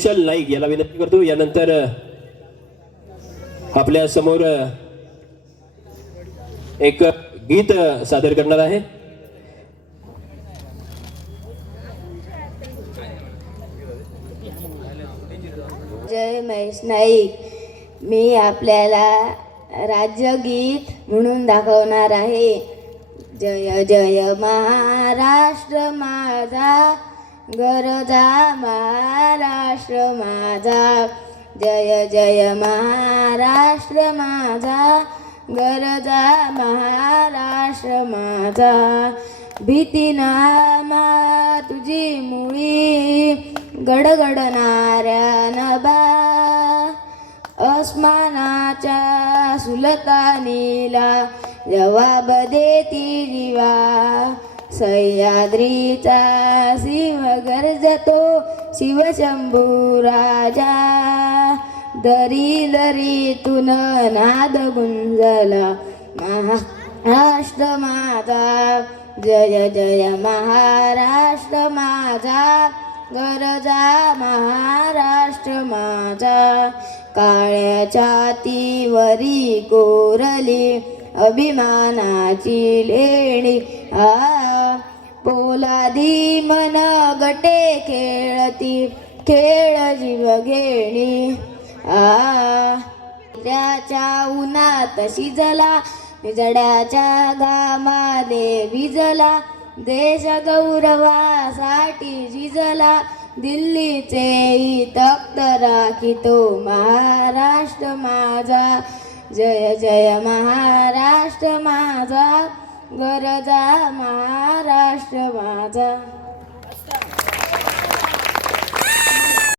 कुशल नाईक याला विनंती करतो. यानंतर आपल्यासमोर एक गीत सादर करणार आहे. जय महेश नाईक मी आपल्याला राज्यगीत म्हणून दाखवणार आहे. जय जय महाराष्ट्र माझा गरजा महाराष्ट्र माझा. जय जय महाराष्ट्र माझा. गरजा महाराष्ट्र माझा. भीती नामा तुझी मुळी. गडगडणाऱ्या नबा अस्मानाच्या सुलतानीला जवाब देती जीवा. सह्याद्रीचा शिव गरजतो शिवशंभू राजा. दरी दरीतून नाद गुंजला. महाराष्ट्र माझा. जय जय महाराष्ट्र माझा. गरजा महाराष्ट्र माझा. काळ्या छातीवरी कोरली अभिमानाची लेणी. आ पोलादी मन गटे खेळती खेळ जीव घेणी. आ त्याच्या उन्हात शिजला जड्याच्या घामाने विजला देश गौरवासाठी झिजला दिल्लीचे तख्त राखितो महाराष्ट्र माझा. जय जय महाराष्ट्र माझा. गरजा महाराष्ट्र माझा.